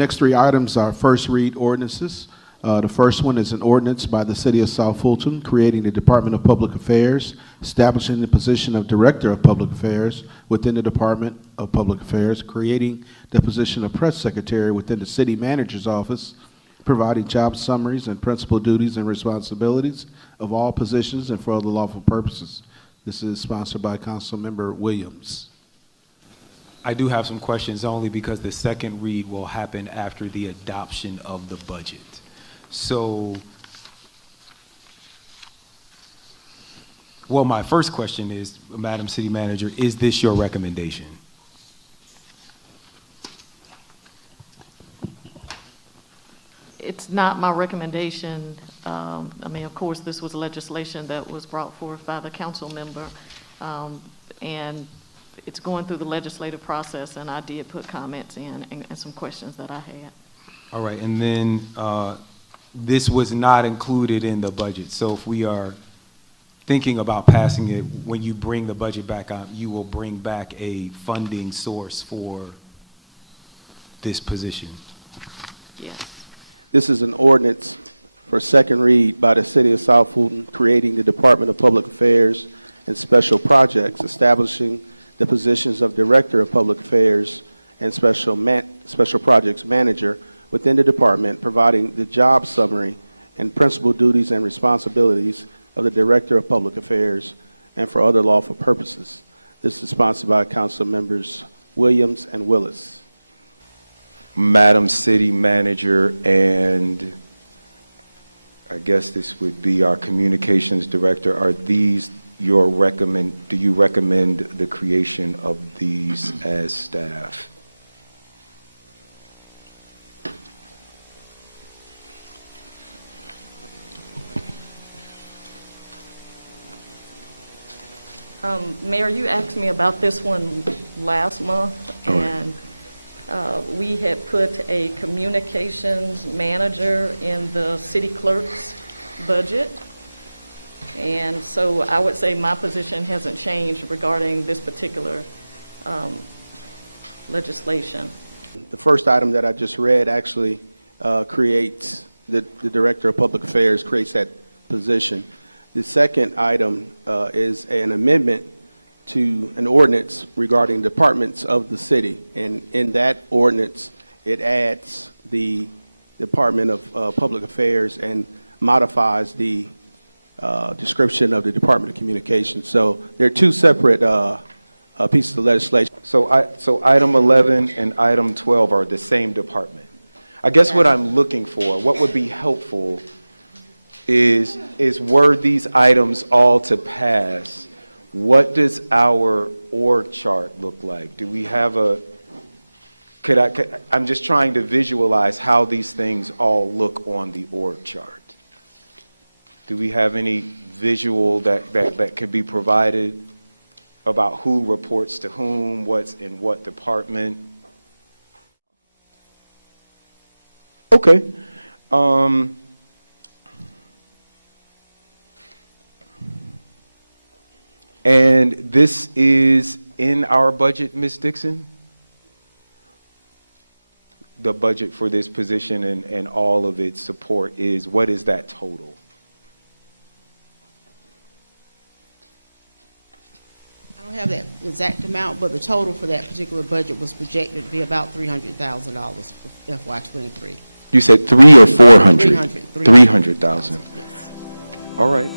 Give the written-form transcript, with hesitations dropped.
Next three items are first read ordinances. The first one is an ordinance by the City of South Fulton creating the Department of Public Affairs, establishing the position of Director of Public Affairs within the Department of Public Affairs, creating the position of Press Secretary within the City Manager's Office, providing job summaries and principal duties and responsibilities of all positions and for other lawful purposes. This is sponsored by Councilmember Williams. I do have some questions only because the second read will happen after the adoption of the budget. So, well, my first question is, Madam City Manager, is this your recommendation? It's not my recommendation. I mean, of course, this was legislation that was brought forth by the council member, and it's going through the legislative process, and I did put comments in and some questions that I had. All right, and then this was not included in the budget. So if we are thinking about passing it, when you bring the budget back on, you will bring back a funding source for this position? Yes. This is an ordinance for second read by the City of South Fulton creating the Department of Public Affairs and Special Projects, establishing the positions of Director of Public Affairs and Special Projects Manager within the department, providing the job summary and principal duties and responsibilities of the Director of Public Affairs and for other lawful purposes. This is sponsored by Council Members Williams and Willis. Madam City Manager, and I guess this would be our Communications Director, are these your do you recommend the creation of these as staff? Mayor, you asked me about this one last month, and we had put a communications manager in the city clerk's budget. And so I would say my position hasn't changed regarding this particular legislation. The first item that I just read actually creates, the Director of Public Affairs creates that position. The second item is an amendment to an ordinance regarding departments of the city. And in that ordinance, it adds the Department of Public Affairs and modifies the description of the Department of Communications. So there are two separate pieces of legislation. So item 11 and item 12 are the same department. I guess what I'm looking for, what would be helpful is were these items all to pass, what does our org chart look like? Do we have I'm just trying to visualize how these things all look on the org chart. Do we have any visual that could be provided about who reports to whom, what's in what department? Okay. And this is in our budget, Ms. Dixon? The budget for this position and all of its support is, what is that total? I don't have that exact amount, but the total for that particular budget was projected to be about $300,000 for FY23. You said 300 or 400? 300. 300,000. Yes. All right.